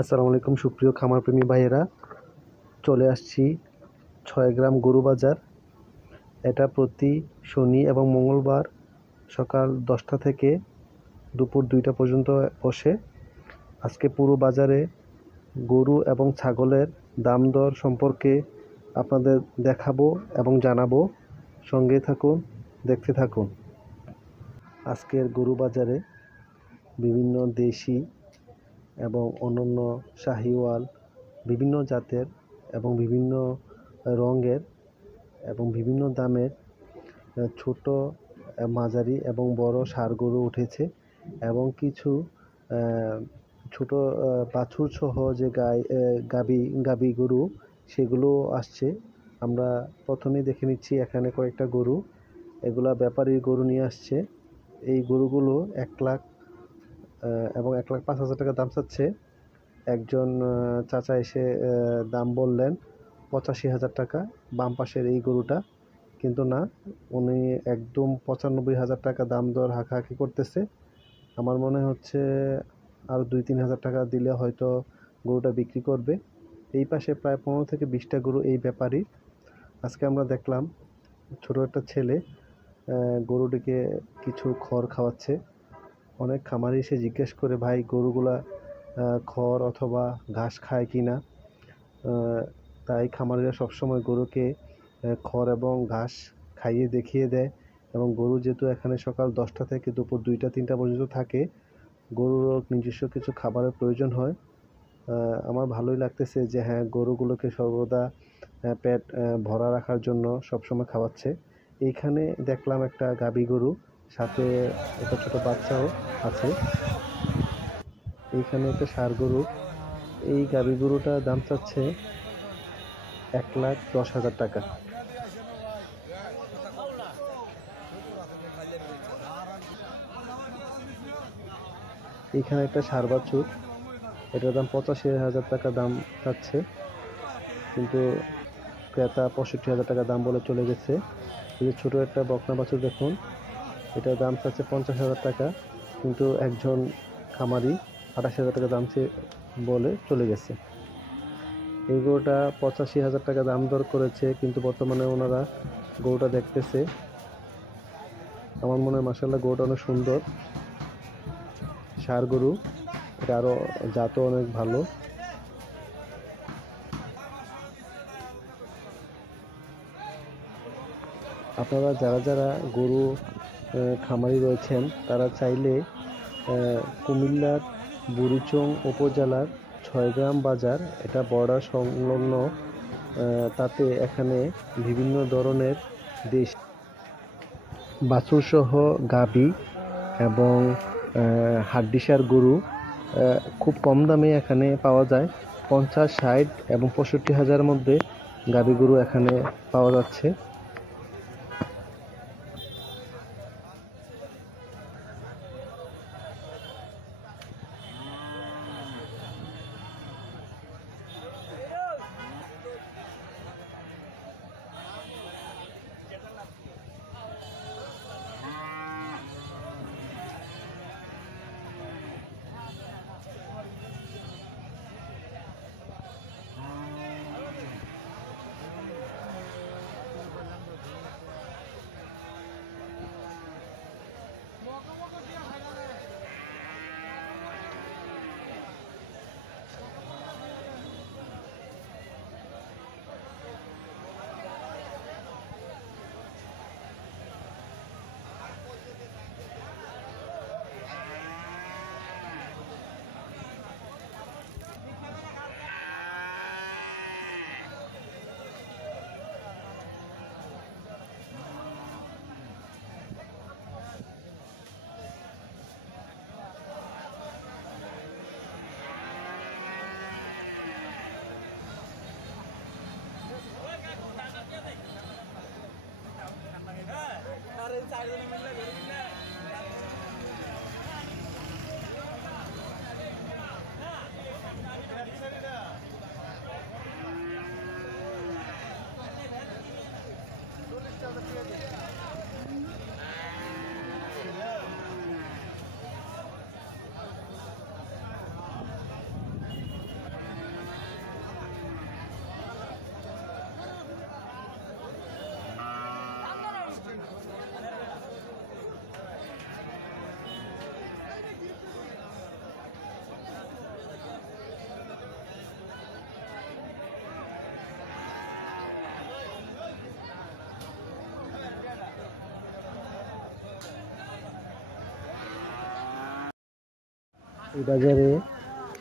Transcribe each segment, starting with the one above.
আসসালামু আলাইকুম সুপ্রিয় খামারপ্রেমী ভাইয়েরা, চলে আসছি ৬ গ্রাম গরু বাজার। এটা প্রতি শনি এবং মঙ্গলবার সকাল 10টা থেকে দুপুর 2টা পর্যন্ত বসে। আজকে পুরো বাজারে গরু এবং ছাগলের দাম দর সম্পর্কে আপনাদের দেখাবো এবং জানাবো। সঙ্গে থাকুন, দেখতে থাকুন। আজকের গরু বাজারে বিভিন্ন দেশি এবং অন্যান্য শাহিওয়াল, বিভিন্ন জাতের এবং বিভিন্ন রঙের এবং বিভিন্ন দামের ছোট, মাঝারি এবং বড় ষাঁড় গরু উঠেছে এবং কিছু ছোট বাছুর সহ যে গাবি গরু সেগুলো আসছে। আমরা প্রথমেই দেখে নিচ্ছি এখানে কয়েকটা গরু, এগুলা ব্যাপারীর গরু নিয়ে আসছে। এই গরুগুলো 1 লাখ এবং 1,05,000 টাকা দাম চাচ্ছে। একজন চাচা এসে দাম বললেন 85,000 টাকা বাম পাশের এই গরুটা, কিন্তু না, উনি একদম 95,000 টাকা দাম দর হাঁকাহাঁকি করতেছে। আমার মনে হচ্ছে আরও 2-3 হাজার টাকা দিলে হয়তো গরুটা বিক্রি করবে। এই পাশে প্রায় 15 থেকে 20টা গরু এই ব্যাপারী। আজকে আমরা দেখলাম ছোট একটা ছেলে গরুটিকে কিছু খড় খাওয়াচ্ছে। অনেক খামারি এসে জিজ্ঞেস করে, ভাই গরুগুলা খড় অথবা ঘাস খায় কি না। তাই খামারিরা সবসময় গরুকে খড় এবং ঘাস খাইয়ে দেখিয়ে দেয়। এবং গরু যেহেতু এখানে সকাল 10টা থেকে দুপুর 2টা-3টা পর্যন্ত থাকে, গরুরও নিজস্ব কিছু খাবারের প্রয়োজন হয়। আমার ভালোই লাগতেছে যে হ্যাঁ, গরুগুলোকে সর্বদা পেট ভরা রাখার জন্য সবসময় খাওয়াচ্ছে। এইখানে দেখলাম একটা গাভী গরু, সাথে একটা ছোট বাচ্চাও আছে। এইখানে একটা ষাঁড় গরু, এই গাভী গরুটার দাম চাচ্ছে 1,10,000 টাকা। এইখানে একটা ষাঁড় বাছুর, এটার দাম 85,000 টাকা দাম চাচ্ছে, কিন্তু ক্রেতা 65,000 টাকা দাম বলে চলে গেছে। এই যে ছোট একটা বকনা বাছুর দেখুন, এটার দাম চাচ্ছে 50,000 টাকা, কিন্তু একজন খামারি 28,000 টাকা দাম চেয়ে বলে চলে গেছে। এই গরুটা 85,000 টাকা দাম দর করেছে, কিন্তু বর্তমানে ওনারা গরুটা দেখতেছে। আমার মনে হয় মাশাআল্লাহ গরুটা অনেক সুন্দর, ষাঁড় গরু, এটা আরও জাতও অনেক ভালো। আপনারা যারা যারা গরু খামারি রয়েছেন তারা চাইলে কুমিল্লার বুড়িচং উপজেলার 6 গ্রাম বাজার, এটা বর্ডার সংলগ্ন, তাতে এখানে বিভিন্ন ধরনের দেশ বাছুরসহ গাভী এবং হাড্ডিসার গরু খুব কম দামে এখানে পাওয়া যায়। 50, 60 এবং 65 হাজারের মধ্যে গাভী গরু এখানে পাওয়া যাচ্ছে। এই বাজারে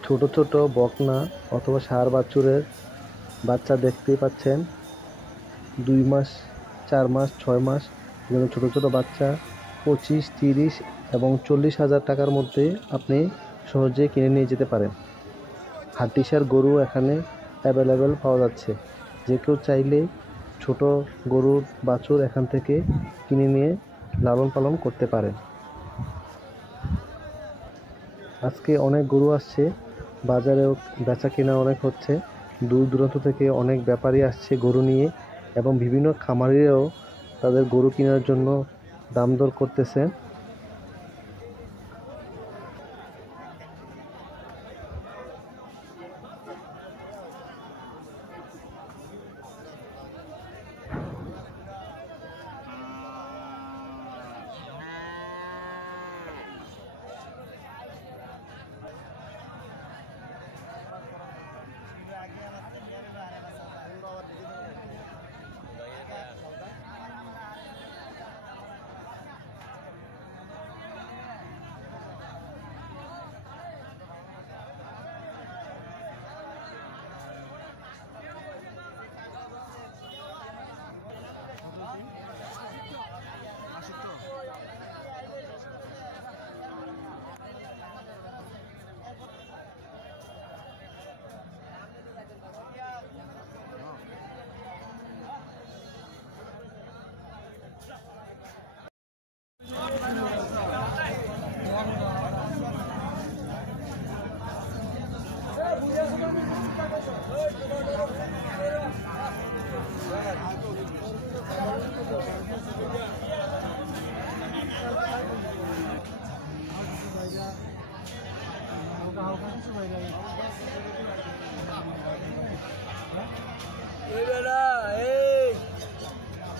ছোট ছোট বকনা অথবা ষাঁড় বাছুরের বাচ্চা দেখতেই পাচ্ছেন। 2 মাস, 4 মাস, 6 মাস এরকম ছোট ছোট বাচ্চা 25, 30 এবং 40,000 টাকার মধ্যে আপনি সহজে কিনে নিয়ে যেতে পারেন। হাড্ডিসার গরু এখানে অ্যাভেলেবেল পাওয়া যাচ্ছে। যে কেউ চাইলে ছোট গরুর বাছুর এখান থেকে কিনে নিয়ে লালন পালন করতে পারেন। আজকে অনেক গরু আসছে, বাজারেও বেচা কেনা অনেক হচ্ছে। দূর দূরান্ত থেকে অনেক ব্যাপারী আসছে গরু নিয়ে এবং বিভিন্ন খামারিরাও তাদের গরু কেনার জন্য দাম দর করতেছে।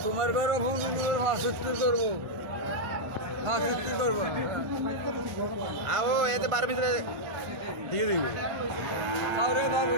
তোমার ঘরে ফোন করবো, করবো আও এতে 12 ভিতরে দিয়ে দিবি। আরে বাবু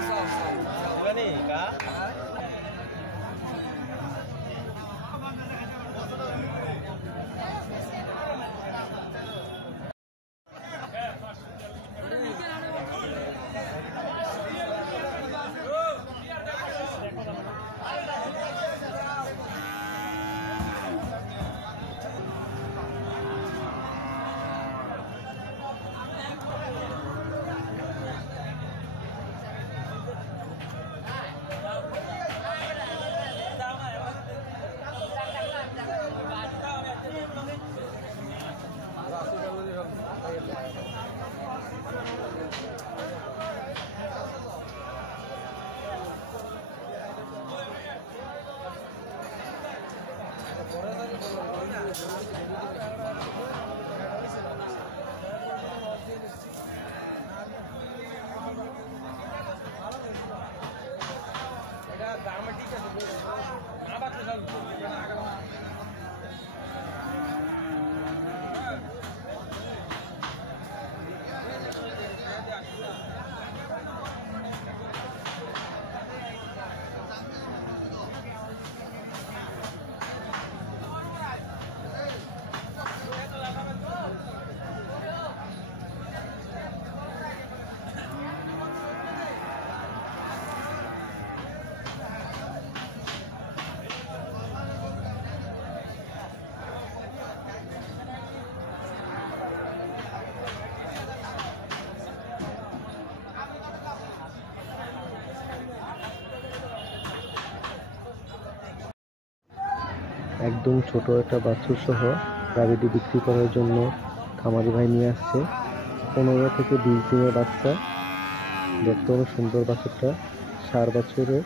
একদম ছোট একটা বাছুর সহ গাভীটি বিক্রি করার জন্য খামারি ভাই নিয়ে আসছে। 15 থেকে 20 দিনের বাচ্চা। দেখতে অনেক সুন্দর বাছুরটা, ষাঁড় বাছুরের।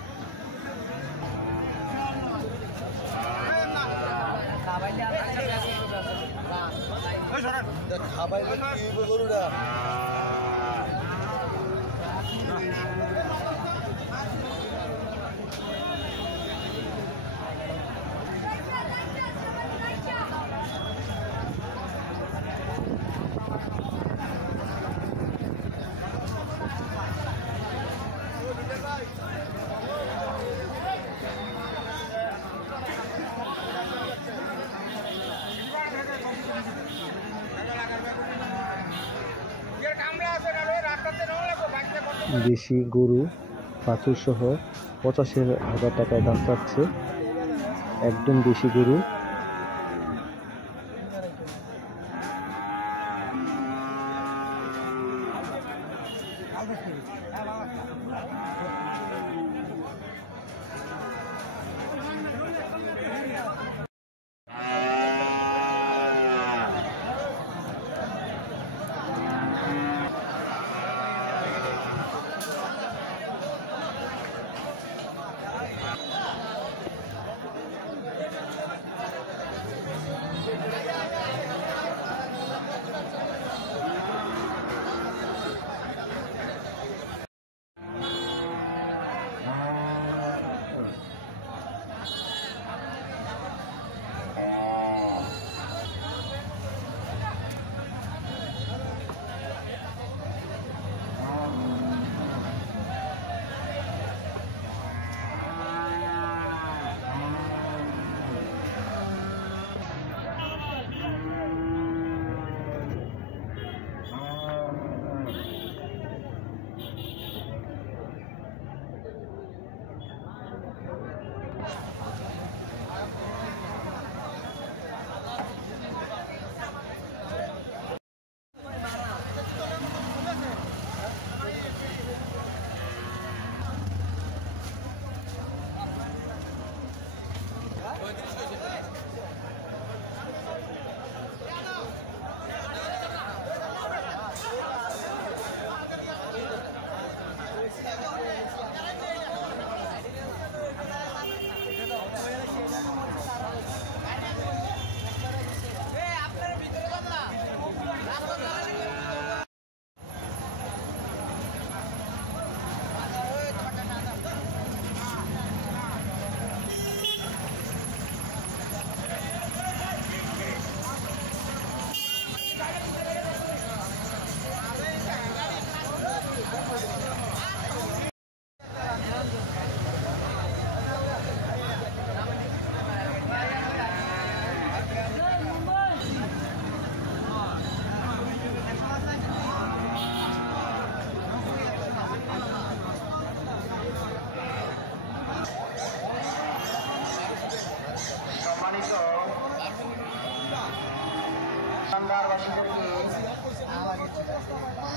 কামলা আছে দেশি গরু বাছুর সহ 85,000 টাকায় দাম চাচ্ছে। একদম দেশি গরু।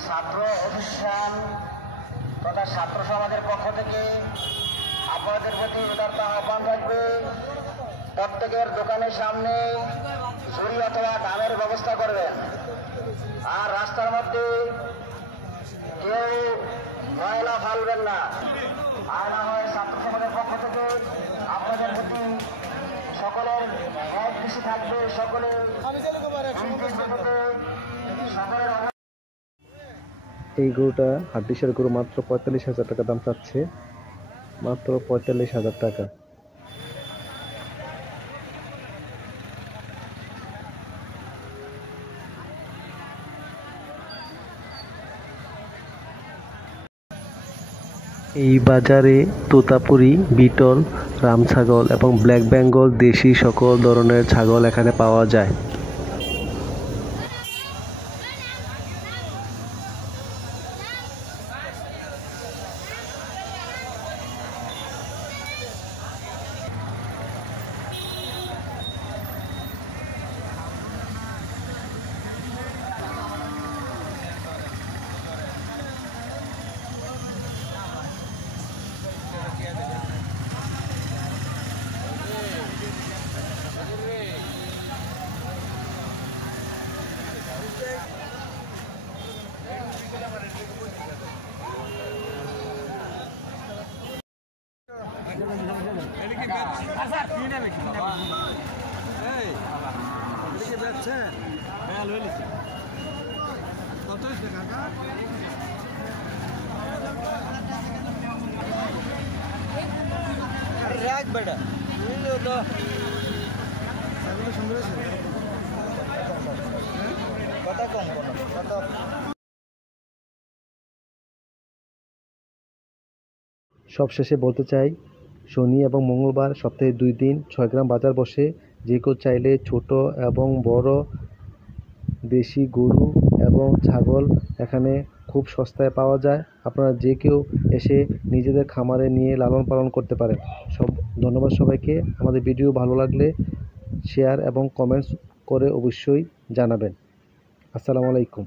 ছাত্র অনুষ্ঠান তথা ছাত্র সমাজের পক্ষ থেকে আপনাদের প্রতি উদারত আহ্বান থাকবে, প্রত্যেকের দোকানের সামনে ঝুড়ি অথবা ডালের ব্যবস্থা করবেন। আর রাস্তার মধ্যে কেউ ময়লা ফেলবেন না। আর না হয় ছাত্র সমাজের পক্ষ থেকে আপনাদের প্রতি সকলের এক দৃষ্টি থাকবে। সকলের এই গরুটা হাড্ডিসার গরু, মাত্র 45,000 টাকা দাম চাচ্ছে, মাত্র 45,000 টাকা। এই বাজারে তোতাপুরি, বিটল, রাম ছাগল এবং ব্ল্যাক বেঙ্গল দেশি সকল ধরনের ছাগল এখানে পাওয়া যায়। সবশেষে বলতে চাই, শনি এবং মঙ্গলবার সপ্তাহে 2 দিন 6 গ্রাম বাজার বসে। যে কেউ চাইলে ছোট এবং বড় দেশি গরু এবং ছাগল এখানে খুব সস্তায় পাওয়া যায়। আপনারা যে কেউ এসে নিজেদের খামারে নিয়ে লালন পালন করতে পারেন। ধন্যবাদ সবাইকে। আমাদের ভিডিও ভালো লাগলে শেয়ার এবং কমেন্টস করে অবশ্যই জানাবেন। আসসালামু আলাইকুম।